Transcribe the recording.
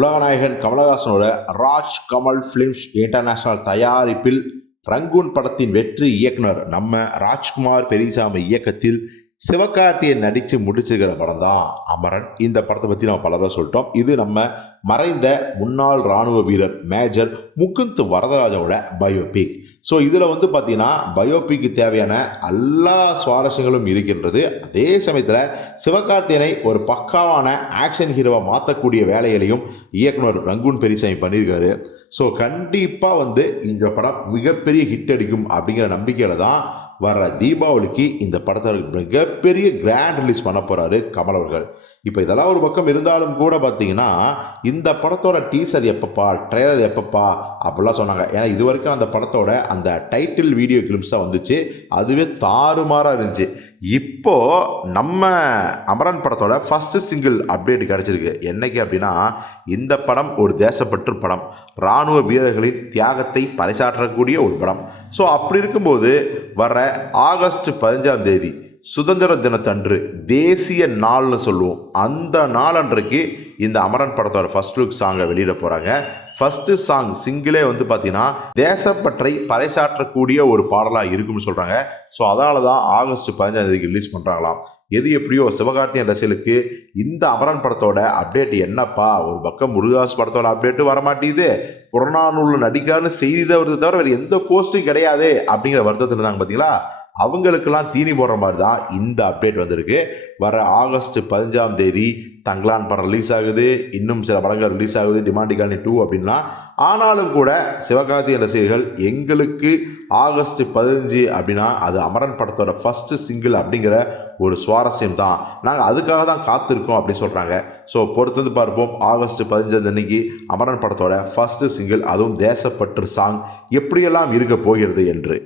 உலகநாயகன் கமலஹாசனோட Raj Kamal films international தயாரிப்பில் Rangoon படத்தின் வெற்றி இயக்குனர் நம்ம ராஜ்குமார் பெரியசாமி இயக்கத்தில் சிவகார்த்தியன் நடித்து முடிச்சுக்கிற படம் தான் அமரன். இந்த படத்தை பற்றி நம்ம பலரும் சொல்லிட்டோம். இது நம்ம மறைந்த முன்னாள் இராணுவ வீரர் மேஜர் முகுந்த் வரதராஜோட பயோபிக் ஸோ இதில் வந்து பார்த்தீங்கன்னா பயோபிக்கு தேவையான எல்லா சுவாரஸ்யங்களும் இருக்கின்றது. அதே சமயத்தில் சிவகார்த்தியனை ஒரு பக்காவான ஆக்ஷன் ஹீரோவாக மாற்றக்கூடிய வேலைகளையும் இயக்குனர் ரங்கூன் பெரியசாமி பண்ணியிருக்காரு ஸோ கண்டிப்பாக வந்து இந்த படம் மிகப்பெரிய ஹிட் அடிக்கும் அப்படிங்கிற நம்பிக்கையில் தான் வர தீபாவளிக்கு இந்த படத்தை மிகப்பெரிய கிராண்ட் ரிலீஸ் பண்ண போகிறாரு கமல் அவர்கள். இப்போ இதெல்லாம் ஒரு பக்கம் இருந்தாலும் கூட பார்த்தீங்கன்னா இந்த படத்தோட டீசர் எப்பப்பா ட்ரெய்லர் எப்பப்பா அப்படிலாம் சொன்னாங்க. ஏன்னா இது வரைக்கும் அந்த படத்தோட அந்த டைட்டில் வீடியோ கிளிப்ஸ் வந்துச்சு. அதுவே தாறுமாறாக இருந்துச்சு. இப்போது நம்ம அமரன் படத்தோட ஃபஸ்ட்டு சிங்கிள் அப்டேட் கிடச்சிருக்கு. என்னைக்கு அப்படின்னா இந்த படம் ஒரு தேசப்பற்று படம். இராணுவ வீரர்களின் தியாகத்தை பறைசாற்றக்கூடிய ஒரு படம். ஸோ அப்படி இருக்கும்போது வர ஆகஸ்ட் பதினஞ்சாம் தேதி சுதந்திர தினத்தன்று தேசிய நாள்னு சொல்லுவோம். அந்த நாள் அன்றைக்கு இந்த அமரன் படத்தோட ஃபர்ஸ்ட் லுக் சாங்கை வெளியிட போகிறாங்க ஃபஸ்ட்டு சாங் சிங்கிளே வந்து பார்த்தீங்கன்னா தேசப்பற்றை பறைசாற்றக்கூடிய ஒரு பாடலாக இருக்கும்னு சொல்கிறாங்க ஸோ அதனால தான் ஆகஸ்ட் பதினஞ்சாம் தேதிக்கு ரிலீஸ் பண்ணுறாங்களாம் எது எப்படியோ சிவகார்த்தியன் ரசிகளுக்கு இந்த அமரன் படத்தோட அப்டேட் என்னப்பா? ஒரு பக்கம் முருகாஸ் படத்தோட அப்டேட்டு வரமாட்டேங்குது. புறநானூரில் நடிக்காருன்னு செய்தி தான் வருது தவிர வேறு எந்த போஸ்ட்டும் கிடையாது அப்படிங்கிற வருத்தத்தில் இருந்தாங்க பார்த்தீங்களா அவங்களுக்கெல்லாம் தீனி போடுற மாதிரி தான் இந்த அப்டேட் வந்திருக்கு. வர ஆகஸ்ட் பதினஞ்சாம் தேதி தங்கலான் படம் ரிலீஸ் ஆகுது. இன்னும் சில படங்கள் ரிலீஸ் ஆகுது. டிமாண்டிகானி டூ அப்படின்லாம். ஆனாலும் கூட சிவகார்த்திகேயன் ரசிகர்கள் எங்களுக்கு ஆகஸ்ட் பதினஞ்சு அப்படின்னா அது அமரன் படத்தோட ஃபஸ்ட்டு சிங்கிள் அப்படிங்கிற ஒரு சுவாரஸ்யம் தான். நாங்கள் அதுக்காக தான் காத்திருக்கோம் அப்படின்னு சொல்கிறாங்க ஸோ பொறுத்தது பார்ப்போம். ஆகஸ்ட் பதினஞ்சாம் அன்னைக்கு அமரன் படத்தோட ஃபஸ்ட்டு சிங்கிள் அதுவும் தேசப்பற்று சாங் எப்படியெல்லாம் இருக்க போகிறது என்று.